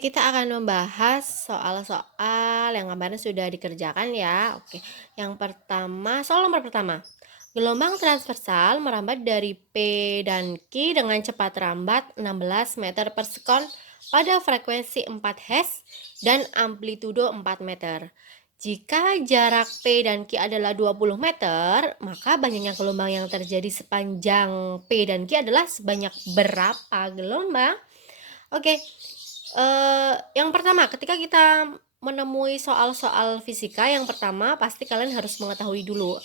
kita akan membahas soal-soal yang kemarin sudah dikerjakan ya. Oke, yang pertama, soal nomor pertama. Gelombang transversal merambat dari P dan Q dengan cepat rambat 16 meter per sekon pada frekuensi 4 Hz dan amplitudo 4 meter. Jika jarak P dan Q adalah 20 meter, maka banyaknya gelombang yang terjadi sepanjang P dan Q adalah sebanyak berapa gelombang? Oke, yang pertama, ketika kita menemui soal-soal fisika, yang pertama pasti kalian harus mengetahui dulu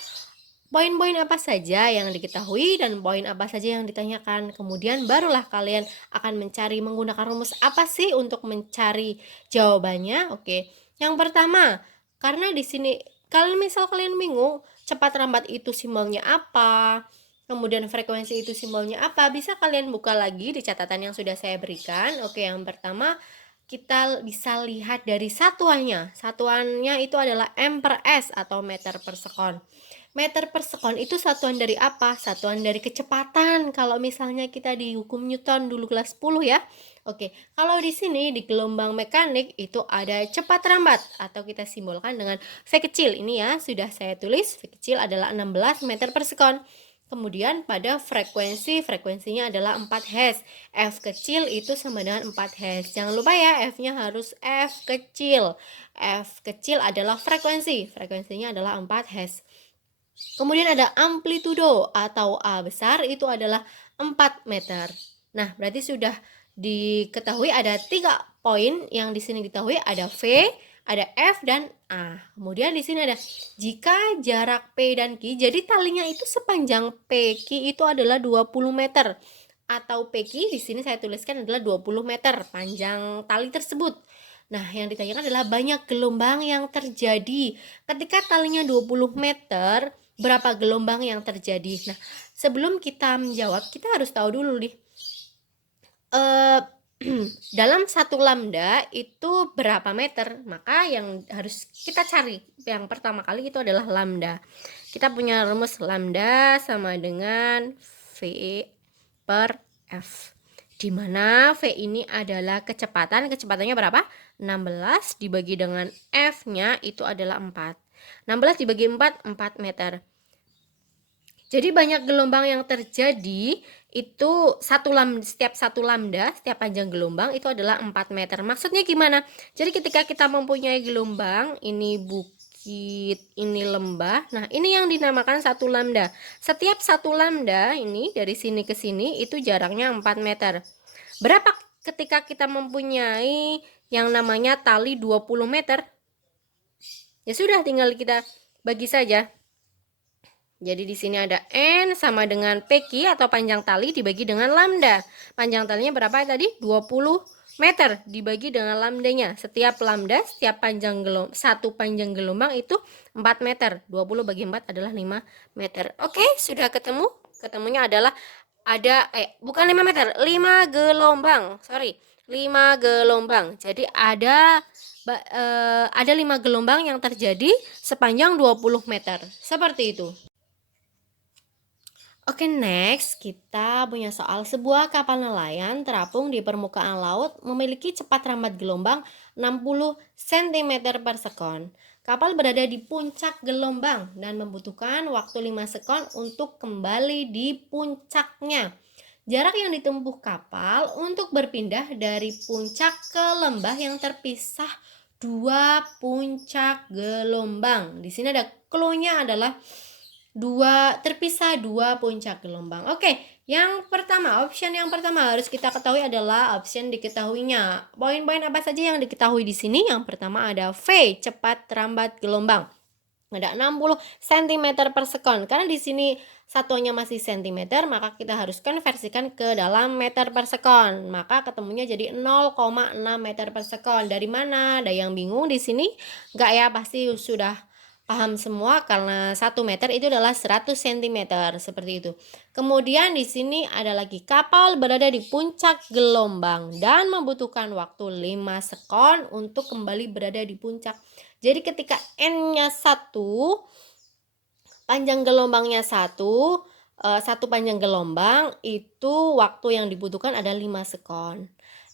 poin-poin apa saja yang diketahui dan poin apa saja yang ditanyakan. Kemudian barulah kalian akan mencari menggunakan rumus apa sih untuk mencari jawabannya. Oke, yang pertama, karena di sini kalian bingung cepat rambat itu simbolnya apa, kemudian frekuensi itu simbolnya apa, bisa kalian buka lagi di catatan yang sudah saya berikan. Oke, yang pertama kita bisa lihat dari satuannya. Satuannya itu adalah M per S atau meter per sekon. Meter per sekon itu satuan dari apa? Satuan dari kecepatan. Kalau misalnya kita di hukum Newton dulu kelas 10 ya. Oke, kalau di sini di gelombang mekanik itu ada cepat rambat atau kita simbolkan dengan V kecil. Ini ya sudah saya tulis, V kecil adalah 16 meter per sekon. Kemudian pada frekuensinya adalah 4 Hz. F kecil itu sama dengan 4 Hz. Jangan lupa ya, F-nya harus F kecil. F kecil adalah frekuensinya adalah 4 Hz. Kemudian ada amplitudo atau A besar itu adalah 4 meter. Nah, berarti sudah diketahui ada 3 poin yang di sini diketahui, ada V, ada F dan A. Kemudian di sini ada jika jarak P dan Q, jadi talinya itu sepanjang PQ itu adalah 20 meter atau PQ di sini saya tuliskan adalah 20 meter panjang tali tersebut. Nah, yang ditanyakan adalah banyak gelombang yang terjadi. Ketika talinya 20 meter, berapa gelombang yang terjadi? Nah, sebelum kita menjawab, kita harus tahu dulu nih. Dalam 1 lambda itu berapa meter? Maka yang harus kita cari yang pertama kali itu adalah lambda. Kita punya rumus lambda sama dengan V per F, di mana V ini adalah kecepatannya berapa? 16 dibagi dengan F-nya itu adalah 4. 16 dibagi 4, 4 meter. Jadi banyak gelombang yang terjadi itu setiap panjang gelombang itu adalah 4 meter. Maksudnya gimana? Jadi ketika kita mempunyai gelombang, ini bukit, ini lembah. Nah, ini yang dinamakan 1 lambda. Setiap 1 lambda ini dari sini ke sini itu jaraknya 4 meter. Berapa ketika kita mempunyai yang namanya tali 20 meter? Ya sudah, tinggal kita bagi saja. Jadi di sini ada N sama dengan PQ atau panjang tali dibagi dengan lambda. Panjang talinya berapa tadi? 20 meter dibagi dengan lambdanya. Setiap lambda, satu panjang gelombang itu 4 meter. 20 bagi 4 adalah 5 meter. Oke, sudah ketemu? Ketemunya adalah bukan 5 meter, 5 gelombang. 5 gelombang. Jadi ada 5 gelombang yang terjadi sepanjang 20 meter. Seperti itu. Oke, next kita punya soal. Sebuah kapal nelayan terapung di permukaan laut memiliki cepat rambat gelombang 60 cm per sekon. Kapal berada di puncak gelombang dan membutuhkan waktu 5 sekon untuk kembali di puncaknya. Jarak yang ditempuh kapal untuk berpindah dari puncak ke lembah yang terpisah 2 puncak gelombang. Di sini ada clue-nya adalah terpisah 2 puncak gelombang. Oke, option yang pertama harus kita ketahui adalah option diketahuinya. Poin-poin apa saja yang diketahui di sini? Yang pertama ada V, cepat rambat gelombang. Ada 60 cm per sekon. Karena di sini satuannya masih cm, maka kita harus konversikan ke dalam meter per sekon. Maka ketemunya jadi 0,6 meter per sekon. Dari mana? Ada yang bingung di sini? Enggak ya, pasti sudah paham semua karena 1 meter itu adalah 100 cm seperti itu. Kemudian di sini ada lagi kapal berada di puncak gelombang dan membutuhkan waktu 5 sekon untuk kembali berada di puncak. Jadi ketika N-nya 1, panjang gelombangnya 1, satu panjang gelombang itu waktu yang dibutuhkan ada 5 sekon.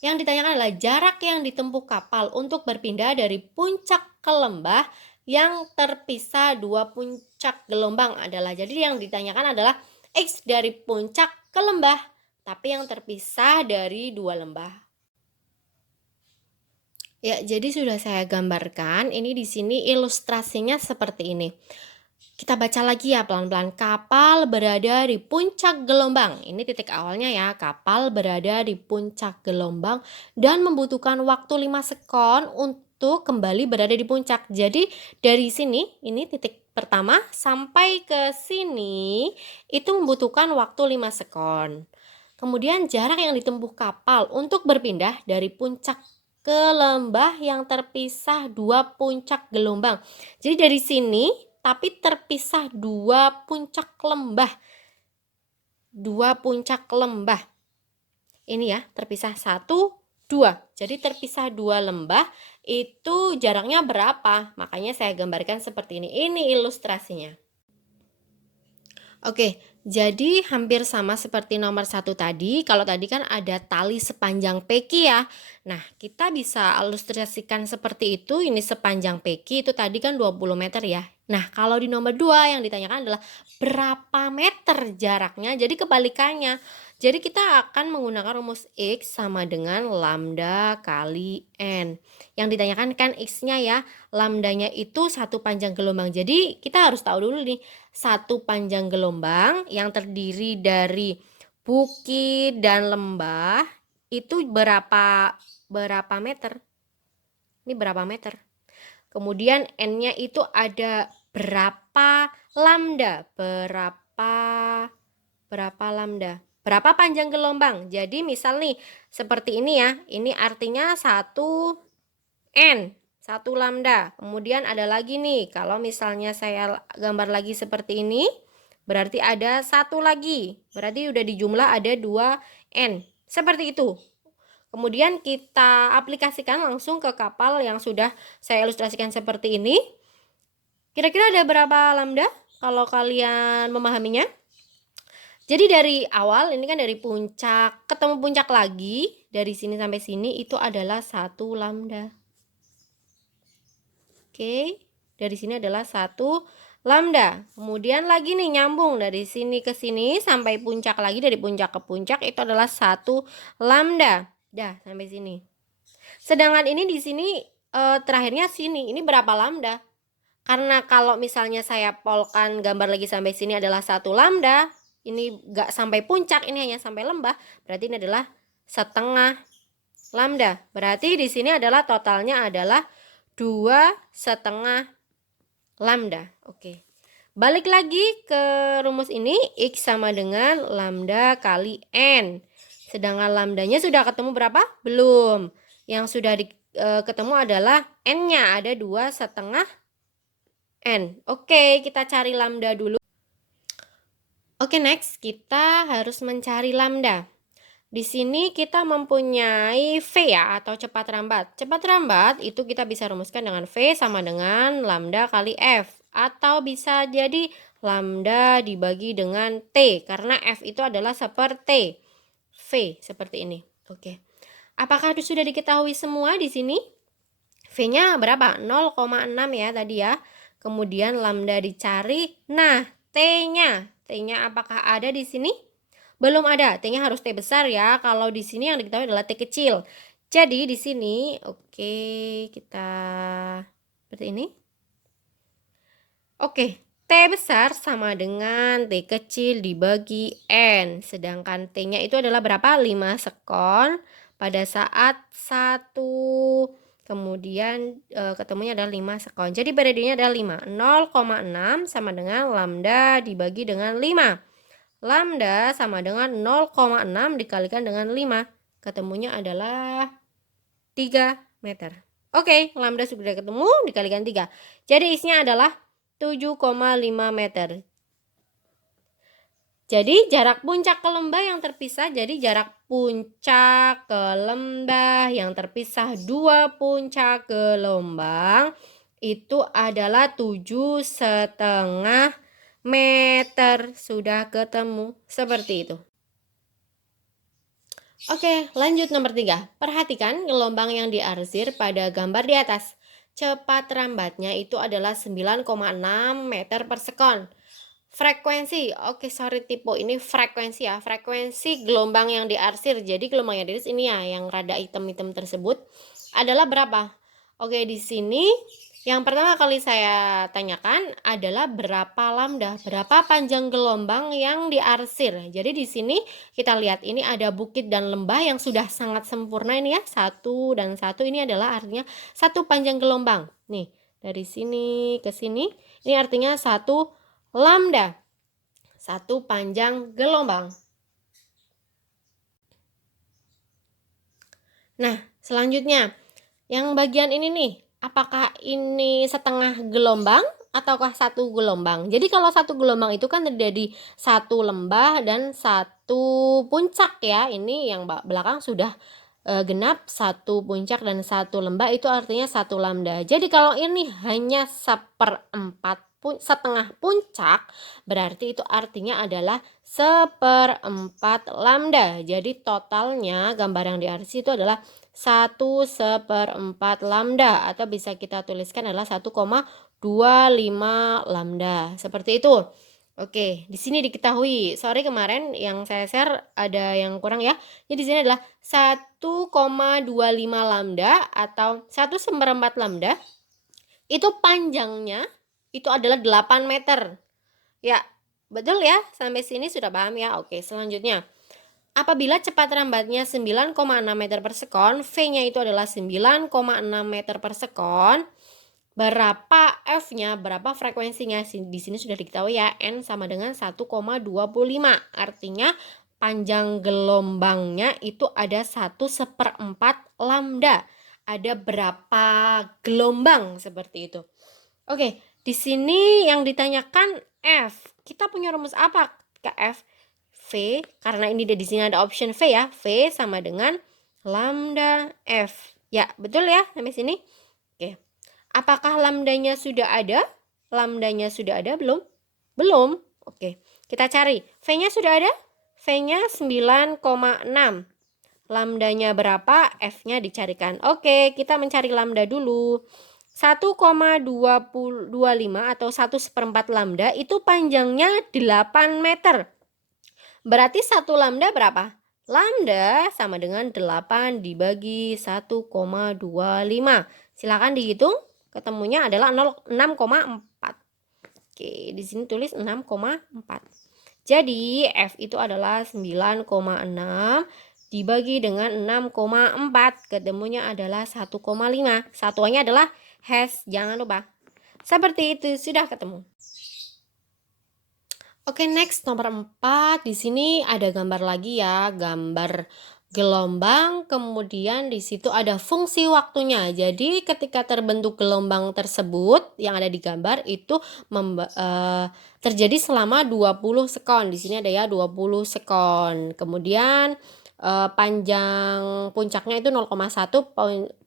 Yang ditanyakan adalah jarak yang ditempuh kapal untuk berpindah dari puncak ke lembah yang terpisah dua puncak gelombang adalah. Jadi yang ditanyakan adalah X dari puncak ke lembah, tapi yang terpisah dari dua lembah. Ya, jadi sudah saya gambarkan. Ini di sini ilustrasinya seperti ini. Kita baca lagi ya pelan-pelan. Kapal berada di puncak gelombang. Ini titik awalnya ya. Kapal berada di puncak gelombang dan membutuhkan waktu 5 sekon untuk kembali berada di puncak. Jadi dari sini, ini titik pertama sampai ke sini itu membutuhkan waktu 5 sekon. Kemudian jarak yang ditempuh kapal untuk berpindah dari puncak ke lembah yang terpisah dua puncak gelombang. Jadi dari sini tapi terpisah dua puncak lembah. Dua puncak lembah. Ini ya, terpisah 1, 2. Jadi terpisah dua lembah itu jaraknya berapa? Makanya saya gambarkan seperti ini. Ini ilustrasinya. Oke, jadi hampir sama seperti nomor 1 tadi. Kalau tadi kan ada tali sepanjang peki ya. Nah, kita bisa ilustrasikan seperti itu. Ini sepanjang peki itu tadi kan 20 meter ya. Nah, kalau di nomor 2 yang ditanyakan adalah berapa meter jaraknya. Jadi kebalikannya. Jadi kita akan menggunakan rumus X sama dengan lambda kali N. Yang ditanyakan kan X-nya ya. Lambdanya itu satu panjang gelombang. Jadi kita harus tahu dulu nih. Satu panjang gelombang yang terdiri dari bukit dan lembah itu berapa meter? Ini berapa meter? Kemudian N-nya itu ada berapa lambda? Berapa lambda? Berapa panjang gelombang? Jadi misal nih seperti ini ya. Ini artinya 1 N. 1 lambda. Kemudian ada lagi nih, kalau misalnya saya gambar lagi seperti ini, berarti ada 1 lagi. Berarti udah dijumlah ada 2 N. Seperti itu. Kemudian kita aplikasikan langsung ke kapal yang sudah saya ilustrasikan seperti ini. Kira-kira ada berapa lambda kalau kalian memahaminya? Jadi dari awal ini kan dari puncak ketemu puncak lagi, dari sini sampai sini itu adalah 1 lambda. Oke, dari sini adalah 1 lambda. Kemudian lagi nih nyambung dari sini ke sini sampai puncak lagi, dari puncak ke puncak itu adalah 1 lambda. Dah, sampai sini. Sedangkan ini di sini terakhirnya sini. Ini berapa lambda? Karena kalau misalnya saya polkan gambar lagi sampai sini adalah 1 lambda, ini enggak sampai puncak, ini hanya sampai lembah, berarti ini adalah setengah lambda. Berarti di sini adalah totalnya adalah 2,5 lambda. Oke. Balik lagi ke rumus ini, X sama dengan lambda kali N. Sedangkan lambdanya sudah ketemu berapa? Belum. Yang sudah ketemu adalah N-nya, ada 2,5 N. Oke, kita cari lambda dulu. Oke, next kita harus mencari lambda. Di sini kita mempunyai V ya, atau cepat rambat. Cepat rambat itu kita bisa rumuskan dengan V sama dengan lambda kali F. Atau bisa jadi lambda dibagi dengan T, karena F itu adalah seperti V, seperti ini. Oke. Apakah sudah diketahui semua di sini? V-nya berapa? 0,6 ya tadi ya. Kemudian lambda dicari. Nah, T-nya. T-nya apakah ada di sini? Belum ada, T-nya harus T besar ya. Kalau di sini yang diketahui adalah T kecil. Jadi di sini, oke, kita seperti ini. Oke, T besar sama dengan T kecil dibagi N. Sedangkan T-nya itu adalah berapa? 5 sekon pada saat 1. Kemudian ketemunya adalah 5 sekon. Jadi periodenya adalah 5. 0,6 sama dengan lambda dibagi dengan 5. Lambda sama dengan 0,6 dikalikan dengan 5. Ketemunya adalah 3 meter. Oke, lambda sudah ketemu dikalikan 3. Jadi isinya adalah 7,5 meter. Jadi jarak puncak ke lembah yang terpisah, jadi jarak puncak ke lembah yang terpisah 2 puncak gelombang itu adalah 7,5 meter. Sudah ketemu seperti itu. Oke, lanjut nomor 3. Perhatikan gelombang yang diarsir pada gambar di atas. Cepat rambatnya itu adalah 9,6 meter per sekon. Frekuensi, oke sorry tipe ini frekuensi ya. Frekuensi gelombang yang diarsir. Jadi gelombang yang diarsir ini ya, yang rada hitam-hitam tersebut adalah berapa? Oke, di sini yang pertama kali saya tanyakan adalah berapa lambda, berapa panjang gelombang yang diarsir. Jadi di sini kita lihat ini ada bukit dan lembah yang sudah sangat sempurna ini ya. 1 dan 1 ini adalah artinya satu panjang gelombang. Nih, dari sini ke sini ini artinya 1 lambda, 1 panjang gelombang. Nah, selanjutnya yang bagian ini nih, apakah ini setengah gelombang ataukah satu gelombang? Jadi kalau satu gelombang itu kan terjadi satu lembah dan satu puncak ya. Ini yang belakang sudah genap, satu puncak dan satu lembah, itu artinya satu lambda. Jadi kalau ini hanya setengah puncak, berarti itu artinya adalah 1/4 lambda. Jadi totalnya gambar yang diarsir itu adalah 1/4 lambda, atau bisa kita tuliskan adalah 1,25 lambda. Seperti itu. Oke, di sini diketahui. Sorry kemarin yang saya share ada yang kurang ya. Jadi di sini adalah 1,25 lambda atau 1/4 lambda. Itu panjangnya itu adalah 8 meter. Ya, betul ya? Sampai sini sudah paham ya? Oke, selanjutnya. Apabila cepat rambatnya 9,6 meter per sekon, V-nya itu adalah 9,6 meter per sekon. Berapa F-nya, berapa frekuensinya? Di sini sudah diketahui ya, N sama dengan 1,25. Artinya panjang gelombangnya itu ada 1/4 lambda. Ada berapa gelombang seperti itu. Oke, di sini yang ditanyakan F. Kita punya rumus apa ke F? V, karena ini di sini ada option V ya. V sama dengan lambda F. Ya, betul ya sampai sini? Oke. Apakah lambdanya sudah ada? Lambdanya sudah ada belum? Belum. Oke. Kita cari. V-nya sudah ada? V-nya 9,6. Lambdanya berapa? F-nya dicarikan. Oke, kita mencari lambda dulu. 1,25 atau 1/4 lambda itu panjangnya 8 meter. Berarti 1 lambda berapa? Lambda sama dengan 8 dibagi 1,25. Silakan dihitung. Ketemunya adalah 6,4. Oke, di sini tulis 6,4. Jadi F itu adalah 9,6 dibagi dengan 6,4. Ketemunya adalah 1,5. Satuannya adalah hash, jangan lupa. Seperti itu, sudah ketemu. Oke, next nomor 4. Di sini ada gambar lagi ya, gambar gelombang, kemudian di situ ada fungsi waktunya. Jadi ketika terbentuk gelombang tersebut yang ada di gambar itu terjadi selama 20 sekon. Di sini ada ya 20 sekon. Kemudian panjang puncaknya itu 0,1,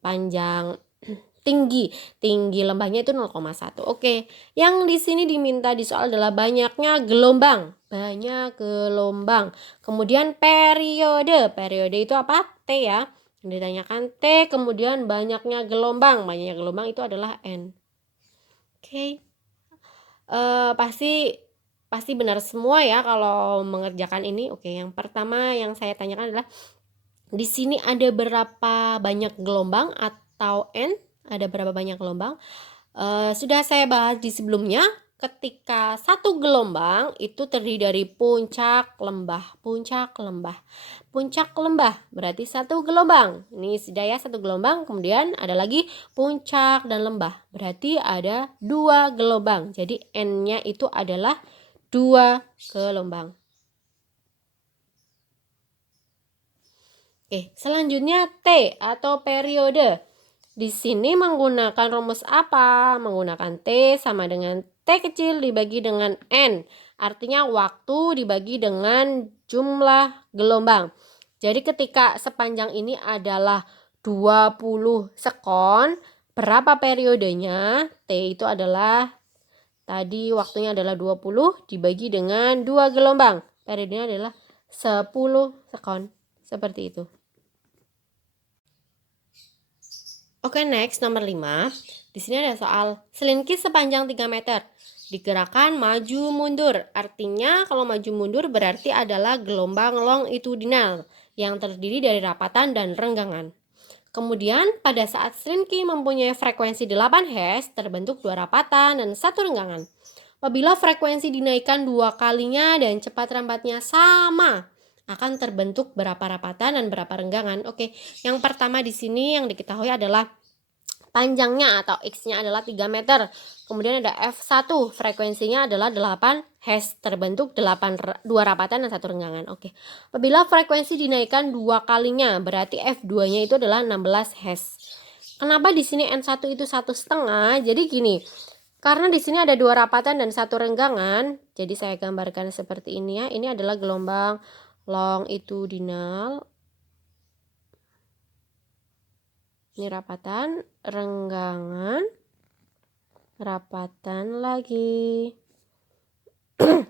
panjang tinggi lembahnya itu 0,1. Oke, yang di sini diminta di soal adalah banyaknya gelombang. Banyak gelombang. Kemudian periode. Periode itu apa? T ya. Yang ditanyakan T, kemudian banyaknya gelombang. Banyaknya gelombang itu adalah N. Oke. Pasti benar semua ya kalau mengerjakan ini. Oke, yang pertama yang saya tanyakan adalah di sini ada berapa banyak gelombang atau N? Ada berapa banyak gelombang? Sudah saya bahas di sebelumnya. Ketika satu gelombang itu terdiri dari puncak, lembah, puncak, lembah, puncak, lembah. Berarti satu gelombang. Ini sudah ya satu gelombang. Kemudian ada lagi puncak dan lembah. Berarti ada 2 gelombang. Jadi N-nya itu adalah 2 gelombang. Oke, selanjutnya T atau periode. Di sini menggunakan rumus apa? Menggunakan T sama dengan T kecil dibagi dengan N. Artinya waktu dibagi dengan jumlah gelombang. Jadi ketika sepanjang ini adalah 20 sekon, berapa periodenya? T itu adalah, tadi waktunya adalah 20 dibagi dengan 2 gelombang. Periodenya adalah 10 sekon. Seperti itu. Oke, next nomor 5. Di sini ada soal selingkis sepanjang 3 meter. Digerakkan maju mundur. Artinya kalau maju mundur berarti adalah gelombang longitudinal yang terdiri dari rapatan dan renggangan. Kemudian pada saat selingki mempunyai frekuensi 8 Hz, terbentuk 2 rapatan dan 1 renggangan. Apabila frekuensi dinaikkan 2 kalinya dan cepat rambatnya sama, akan terbentuk berapa rapatan dan berapa renggangan. Oke, yang pertama di sini yang diketahui adalah panjangnya atau X-nya adalah 3 meter. Kemudian ada F1, frekuensinya adalah 8 Hz, terbentuk 2 rapatan dan 1 renggangan. Oke. Apabila frekuensi dinaikkan 2 kalinya, berarti F2-nya itu adalah 16 Hz. Kenapa di sini N1 itu 1,5? Jadi gini, karena di sini ada 2 rapatan dan 1 renggangan, jadi saya gambarkan seperti ini ya. Ini adalah gelombang longitudinal. Ini rapatan, renggangan, rapatan lagi.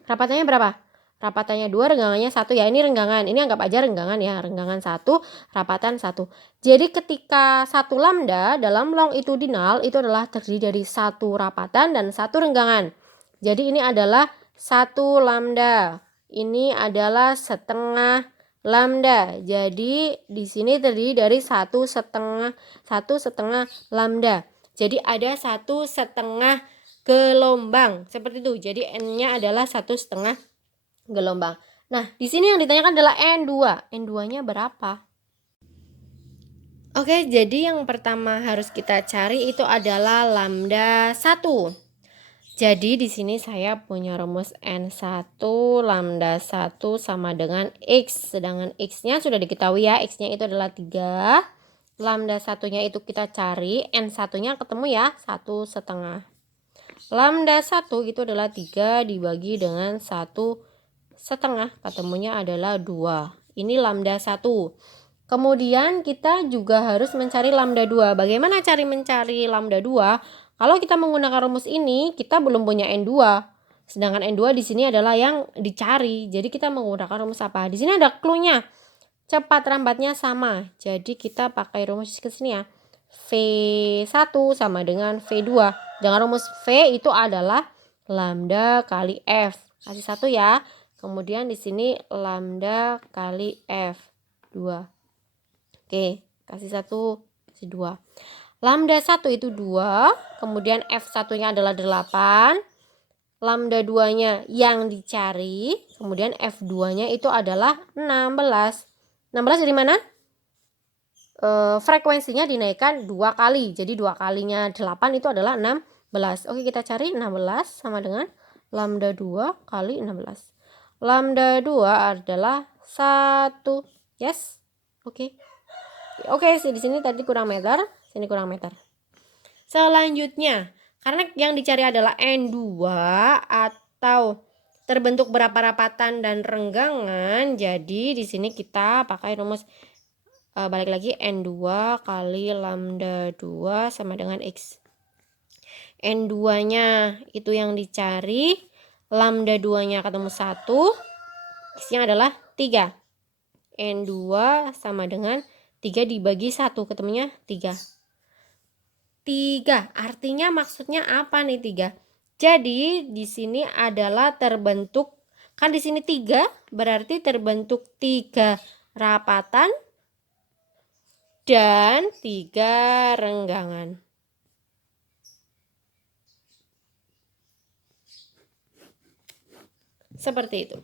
Rapatannya berapa? Rapatannya 2, renggangannya 1 ya. Ini renggangan. Ini anggap aja renggangan ya. Renggangan 1, rapatan 1. Jadi ketika 1 lambda dalam longitudinal itu adalah terdiri dari 1 rapatan dan 1 renggangan. Jadi ini adalah 1 lambda. Ini adalah setengah lambda. Jadi di sini terdiri dari 1,5 lambda. Jadi ada 1,5 gelombang seperti itu. Jadi N-nya adalah 1,5 gelombang. Nah, di sini yang ditanyakan adalah N2. N2-nya berapa? Oke, jadi yang pertama harus kita cari itu adalah lambda 1. Jadi di sini saya punya rumus N1 lambda 1 sama dengan X. Sedangkan X-nya sudah diketahui ya. X-nya itu adalah 3. Lambda 1-nya itu kita cari. N1-nya ketemu ya. 1,5. Lambda 1 itu adalah 3 dibagi dengan 1,5. Ketemunya adalah 2. Ini lambda 1. Kemudian kita juga harus mencari lambda 2. Bagaimana cara mencari lambda 2? Kalau kita menggunakan rumus ini, kita belum punya N2. Sedangkan N2 di sini adalah yang dicari. Jadi kita menggunakan rumus apa? Di sini ada clue-nya. Cepat rambatnya sama. Jadi kita pakai rumus ke sini ya. V1 sama dengan V2. Dengan rumus V itu adalah lambda kali F. Kasih 1 ya. Kemudian di sini lambda kali F2. Oke, kasih 1, kasih 2. Lambda 1 itu 2. Kemudian F1-nya adalah 8. Lambda 2-nya yang dicari. Kemudian F2-nya itu adalah 16. 16 dari mana? Frekuensinya dinaikkan 2 kali. Jadi 2 kalinya 8 itu adalah 16. Oke, kita cari 16 sama dengan lambda 2 kali 16. Lambda 2 adalah 1. Yes. Oke. Oke, di sini tadi kurang meter, sini kurang meter. Selanjutnya, karena yang dicari adalah N2 atau terbentuk berapa rapatan dan renggangan, jadi di sini kita pakai rumus balik lagi N2 kali lambda 2 sama dengan X. N2-nya itu yang dicari, lambda 2-nya ketemu 1, X-nya adalah 3. N2 sama dengan 3 dibagi 1, ketemunya 3. 3, artinya maksudnya apa nih 3? Jadi di sini adalah terbentuk, kan di sini 3, berarti terbentuk 3 rapatan dan 3 renggangan. Seperti itu.